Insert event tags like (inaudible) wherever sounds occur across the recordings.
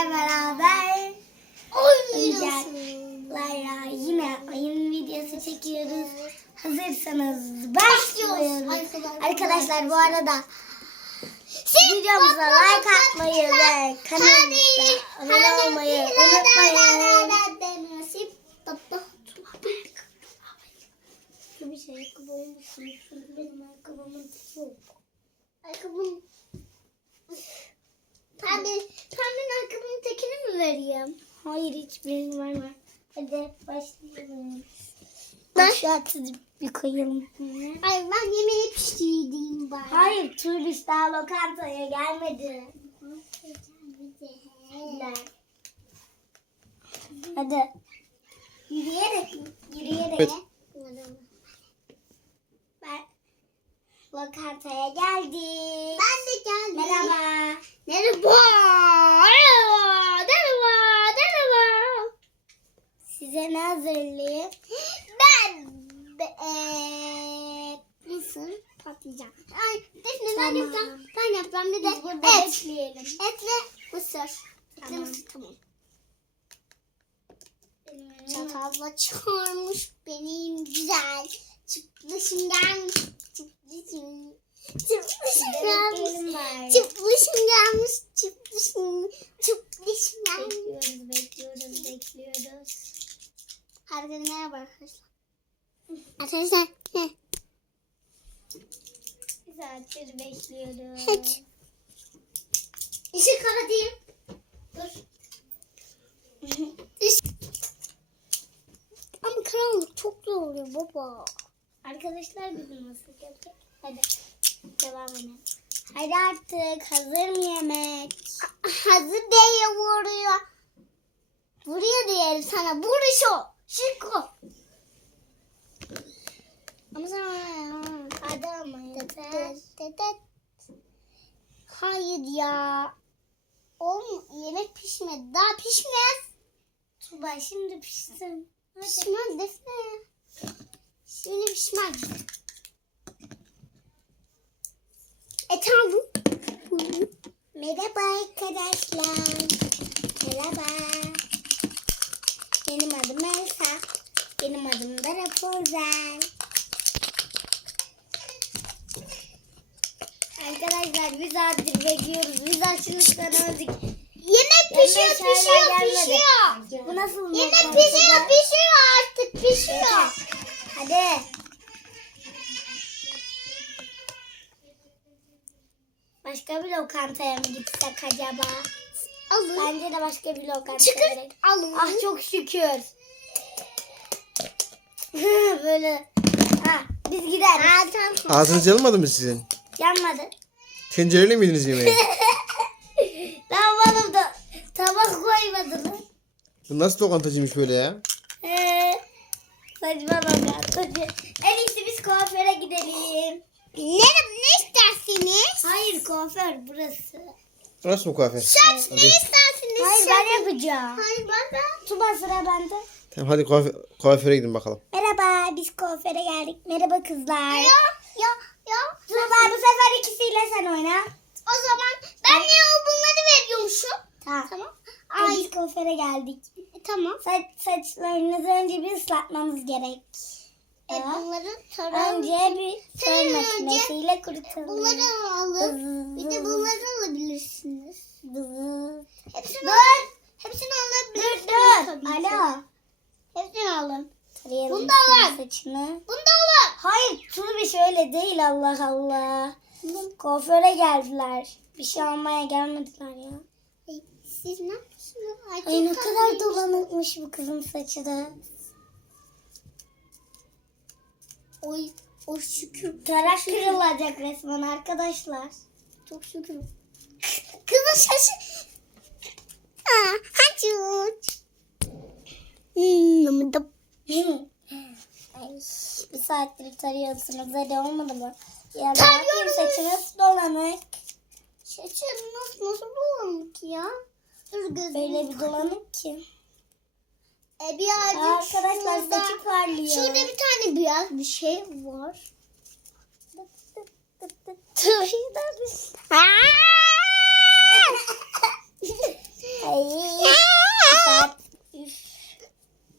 sizlerle beraber oyuncaklarla yine oyun videosu çekiyoruz. Hazırsanız başlıyoruz. Arkadaşlar bu arada videomuza like atmayı ve kanalımıza abone olmayı unutmayın. Bir şey benim ayakkabımın. Ayakkabım... Pembe, pembenin ayakkabının tekini mi vereyim? Hayır hiçbirini verme. Hadi başlayalım. Ben- Aşağı bir koyalım. Ay ben yemeği pişireyim bari. Hayır Turbiş daha lokantaya gelmedi. Hadi. Yürüyerek, yürüyerek. Evet. Ben lokantaya geldik. Ben de geldim. Merhaba. Merhaba. Merhaba. Merhaba. Merhaba. Size ne hazırlayayım? Ben eee nasıl patlayacağım? Ay Defne ben Tamam. yapacağım. Ben yapacağım bir de Biz burada et. bekleyelim. Etle mısır. Etle Tamam. mısır tamam. Çatalla çıkarmış benim güzel. Çıplışım gelmiş. Çıplışım. Çıplışım gelmiş. Çıplışım gelmiş. Çıplışım. Çıplışım gelmiş. Bekliyoruz, bekliyoruz, bekliyoruz. Herkese merhaba arkadaşlar. Arkadaşlar. Saattir bekliyoruz. Hiç. İşi kapatayım. Dur. (laughs) İş... Ama karanlık çok zor oluyor baba. Arkadaşlar bizim nasıl yapacak? Hadi devam edelim. Hadi artık hazır mı yemek? Hazır değil vuruyor. Vuruyor diyelim sana. Vuruş o. Şık o. Ama sana... Hadi ama yeter. Hayır ya. Oğlum yemek pişmedi. Daha pişmez. Tuba şimdi pişsin. Hadi. Pişmez Defne. Şimdi pişmez. Et aldım. Merhaba arkadaşlar. Merhaba. Benim adım Elsa. Benim adım da Rapunzel. Arkadaşlar bir saattir bekliyoruz. Biz açlıktan öldük. Yemek pişiyor, pişiyor, pişiyor. Bu nasıl Yemek pişiyor, pişiyor artık, pişiyor. Hadi. Başka bir lokantaya mı gitsek acaba? Alın. Bence de başka bir lokantaya gidelim. alın. Ah çok şükür. (laughs) Böyle. Ha, biz gideriz. Ağzınız yanmadı mı sizin? Yanmadı. Tencereli miydiniz yemeğe? (laughs) Lan da tabak koymadılar. Bu nasıl lokantacıymış böyle ya? Ee, saçma lokantacı. En iyisi biz kuaföre gidelim. Ne, ne istersiniz? Hayır kuaför burası. Burası mı kuaför? Saç ne istersiniz? Hayır ben yapacağım. Hayır ben de. Tuba sıra bende. Tamam hadi kuaför, kuaföre gidin bakalım. Merhaba biz kuaföre geldik. Merhaba kızlar. Ya, ya, ya. Tuba bu sefer ikisiyle sen oyna. O zaman ben niye o bunları veriyormuşum? Tamam. Tamam. Ay. Biz kuaföre geldik. tamam. Saç, saçlarınızı önce bir ıslatmamız gerek. E, Evet. bunları tarayalım. Önce bir fön makinesiyle kurutalım. Bunları alın. Bir de bunları alabilirsiniz. Dur. Hepsini Dur. alın. Hepsini Dur alabilirsiniz. dur. ki. Alo. Hepsini alın. Tarayalım Bunu da senin alın. saçını. Bunu da alın. Hayır Tuğbi şöyle değil Allah Allah. Kuaföre geldiler. Bir şey almaya gelmediler ya. E, Siz ne yapıyorsunuz? Ay, Ay ne kadar dolanıkmış bu kızın saçı da. Oy, o şükür. Tarak kırılacak resmen arkadaşlar. Çok şükür. Kızın şaşı. Aa, hacuç. Hmm, Ay, bir saattir tarıyorsunuz. Hadi olmadı mı? Ya Tarıyoruz. Saçınız dolanık. Saçınız nasıl dolanık ya? Dur gözümü Böyle bir dolanık ki. E birazcık Arkadaşlar şurada, saçı parlıyor. Şurada bir tane beyaz bir şey var.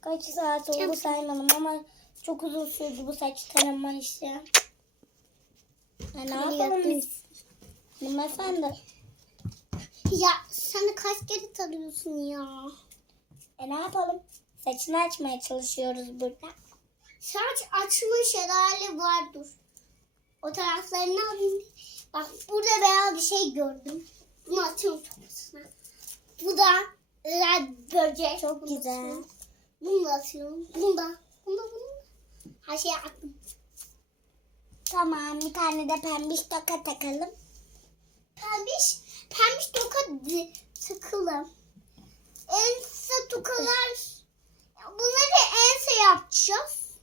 Kaç saat oldu saymadım ama çok uzun sürdü bu saç tarama işi. Ya ne yapalım biz? Hanımefendi. Ya sen de kaç kere tarıyorsun ya? E ne yapalım? Saçını açmaya çalışıyoruz burada. Saç açmış herhalde vardır. O taraflarını alayım. Bak burada beyaz bir şey gördüm. Bunu atıyorum kafasına. Bu da red böcek. Çok güzel. Bunu da atıyorum. Bunu da. Bunu da. Bunu da. Her şeyi attım. Tamam bir tane de pembiş toka takalım. Pembiş, pembiş toka takılım. Ense tokalar. Bunları ense yapacağız.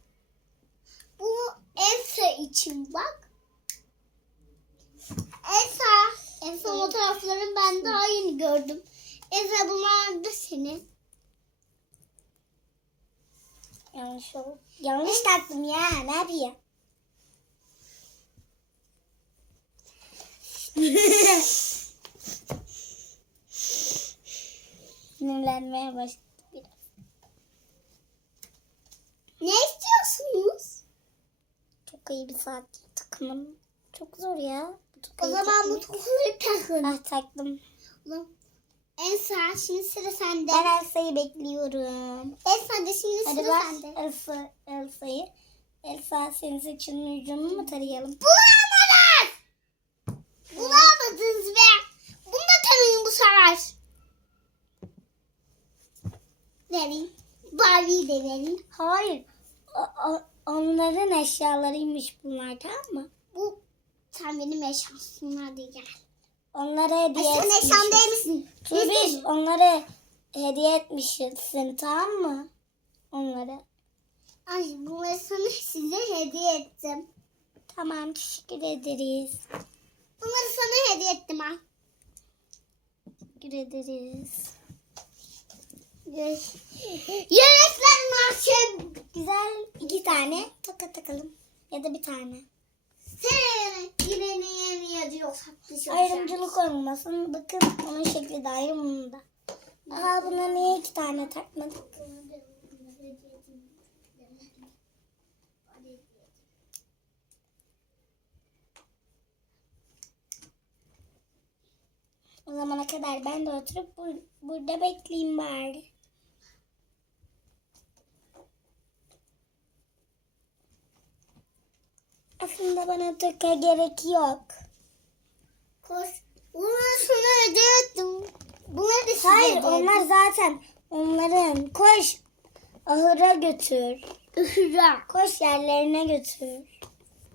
Bu ense için bak. Ense. Ense o taraflarını ben daha yeni gördüm. Ense bunlar da senin. Yanlış oldu. Yanlış taktım ya ne yapayım? Sinirlenmeye başladı biraz. Ne istiyorsunuz? Çok iyi bir saat takımım. Çok zor ya. Bu O zaman bu tokaları takın. Ah taktım. Ense şimdi sıra sende. Ben Elsa'yı bekliyorum. Elsa de şimdi Hadi sıra sende. Elsa, Elsa'yı. Elsa senin saçının ucunu mu tarayalım? Bulamadınız. Bulamadınız be. Bunu da tanıyın bu sefer. Verin. Barbie'yi de verin. Hayır. O- o- onların eşyalarıymış bunlar tamam mı? Bu sen benim eşyasın. Hadi gel. Onlara Ay, hediye sen etmişiz. eşyam değil misin? Biz onlara hediye etmişsin tamam mı? Onlara. Ay bunları sana size hediye ettim. Tamam teşekkür ederiz. Bunları sana hediye ettim ha. Teşekkür ederiz. Yemekler mahşer. Güzel iki tane toka takalım. Ya da bir tane. Sen yazıyorsak dışarı? Ayrımcılık olmasın. Bakın onun şekli de ayrı bunun da. Aa buna niye iki tane takmadık? O zamana kadar ben de oturup bur- burada bekleyeyim bari. Aslında bana toka gerek yok. Koş. Sana hediye ettim. Bunları da size Hayır onlar zaten onların. Koş ahıra götür. Ihıra. Koş yerlerine götür.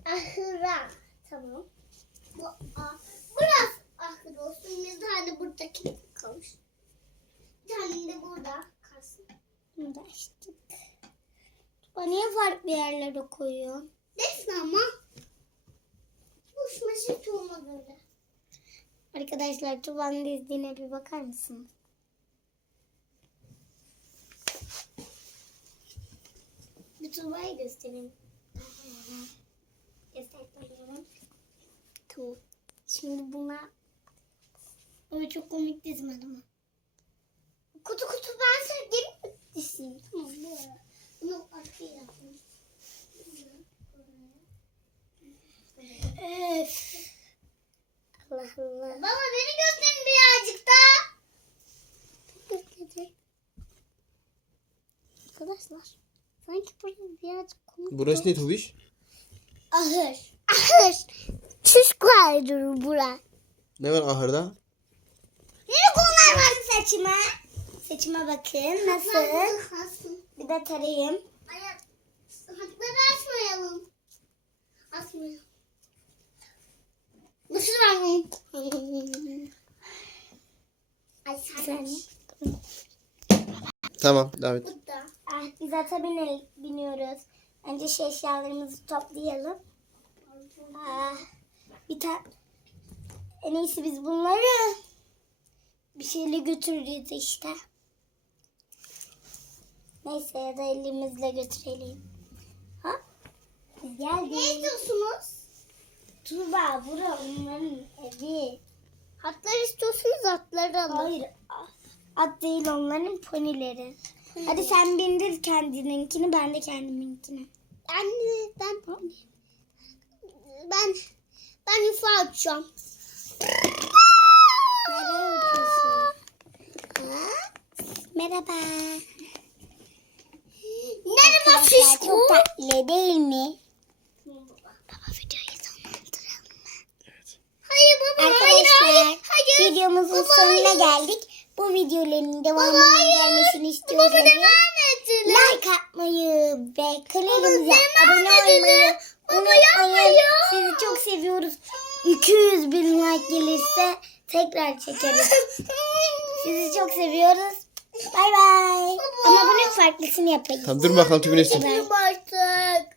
Ahıra. Tamam. Bu, a, burası ahır olsun. Bir tane buradaki kalmış. Bir tane de burada kalsın. Bunu da açtık. Tuba niye farklı yerlere koyuyorsun? Defne ama. Şey olmaz öyle. Arkadaşlar Tuba'nın dizdiğine bir bakar mısınız? Bir Tuba'yı göstereyim. Göster bakalım. Tamam. Şimdi buna Ama çok komik dizmedim. kutu kutu ben sana geri mi dizeyim? Tamam böyle. Bunu arkaya yapayım. Öf. Allah Allah. Baba beni gösterin birazcık daha. Arkadaşlar sanki burada birazcık komik. Burası ne Tubiş? Ahır. Ahır. Çiş koydur bura. Ne var ahırda? Yine bunlar var. Saçıma. Saçıma bakın nasıl? Bir de tarayayım. Ayak. Hatları açmayalım. Açmayalım. Nasıl vermeyeyim? Ay sen. Sen. Tamam devam et. Ah, biz ata bine- biniyoruz. Önce şu eşyalarımızı toplayalım. Ah, bir tane. En iyisi biz bunları bir şeyle götürürüz işte. Neyse ya da elimizle götürelim. Ha? Biz Ne geldik. istiyorsunuz? Tuğba bura onların evi. Hatlar istiyorsunuz hatları alın. Hayır. At değil onların ponileri. Hadi sen bindir kendininkini ben de kendiminkini. Anne ben ben ben. Nereye uçuyorsun? Merhaba. Merhaba Fişko. çok tatlı değil mi? Baba videoyu sonlandıralım. Hayır baba hayır Arkadaşlar hayır. Hayır. videomuzun Baba, sonuna hayır. geldik. Bu videoların devamının hayır. gelmesini Baba istiyorsanız devam edin. like atmayı ve kanalımıza abone olmayı edelim. Unutmayın. Sizi çok seviyoruz. 200 bin like gelirse tekrar çekeriz. (laughs) Sizi çok seviyoruz. Bay bay. Ama bunun farklısını yapayım. Tamam dur bakalım tüpüne Bay çek.